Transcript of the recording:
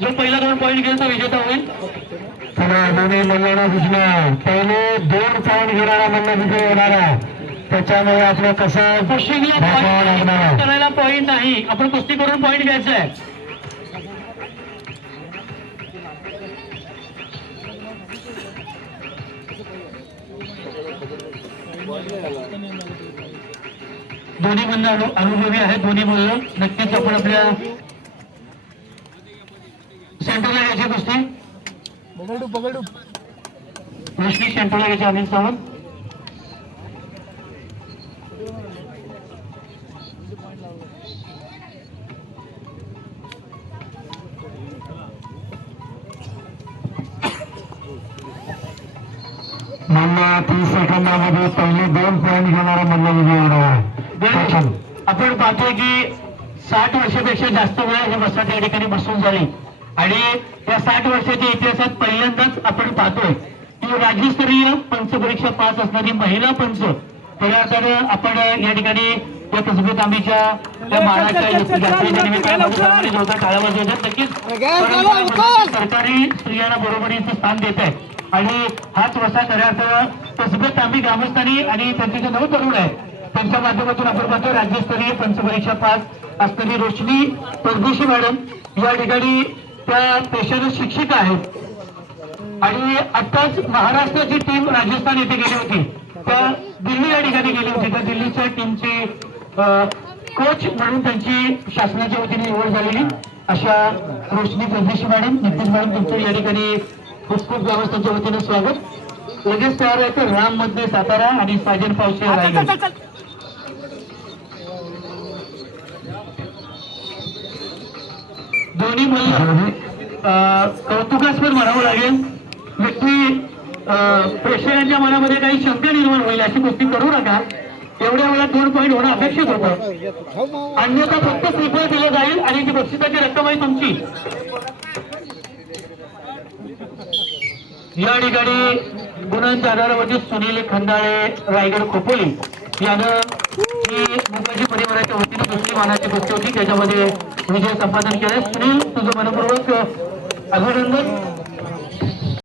जो पहिला 2 पॉईंट घेईल तो विजेता होईल. चला दोन्ही मल्लांना दिसलं पहिले 2 पॉईंट घेणारा मल्ल विजय होणार आहे. त्याच्यामुळे आपलं कसं कुस्तीला करायला पॉईंट नाही, आपण कुस्ती करून पॉईंट घ्यायचा आहे. दोन्ही मल्ल अनुभवी आहेत. दोन्ही मल्ल नक्कीच आपण आपल्या सेंटरला घ्यायची कुस्ती. रोशनी सेंटरला घ्यायची. अनिल सावंत मल्ल 30 सेकंदामध्ये पहिले 2 पॉईंट घेणारा मल्ल विजय होणार आहे. आपण पाहतोय की 60 वर्षापेक्षा जास्त वेळ हे बसाट या ठिकाणी बसून झाली आणि या 60 वर्षाच्या इतिहासात पहिल्यांदाच आपण पाहतोय की राज्यस्तरीय पंचपरीक्षा पास असणारी महिला पंच खऱ्या अर्थानं आपण या ठिकाणी या कसबे तांबीच्या त्या मानाच्या यात्रेच्या निमित्ताने जोरदार टाळ्या वाजवतात. नक्कीच सरकारी स्त्रियांना बरोबरीचं स्थान देत आहे आणि हाच वसा खऱ्या अर्थानं कसबे तांबी ग्रामस्थांनी आणि त्यांचे जे नऊ तरुण आहेत त्यांच्या माध्यमातून आपण पाहतो राज्यस्तरीय पंचपरीक्षा पास असणारी रोशनी परदेशी मॅडम या ठिकाणी त्या पेशानं शिक्षिका आहेत आणि आताच महाराष्ट्राची टीम राजस्थान येथे गेली होती. त्या दिल्ली या ठिकाणी गेली होती. त्या दिल्लीच्या टीमचे कोच म्हणून त्यांची शासनाच्या वतीने निवड झालेली अशा रोशनी परदेशी मॅडम. नक्कीच मॅडम तुमचं या ठिकाणी खूप खूप ग्रामस्थांच्या वतीने स्वागत. लगेच तयार आहे तर राम मध्ये सातारा आणि साजन पावसे रायगड. दोन्ही मल्ल कौतुकास्पद म्हणावं लागेल. व्यक्ती प्रेक्षकांच्या मनामध्ये काही शंका निर्माण होईल अशी गोष्टी करू नका. एवढ्या वेळात 2 पॉईंट होणं अपेक्षित होतं. अन्यथा फक्त श्रीफळ दिलं जाईल आणि ती बक्षिसाची रक्कम आहे तुमची. या ठिकाणी गुणांच्या आधारावरती सुनील खंदाळे रायगड खोपोली यानं ही मुंबई परिवाराच्या वतीने दुसरी मानाची गोष्ट होती त्याच्यामध्ये विजय संपादन केलं. सुनील तुझं मनपूर्वक अभिनंदन.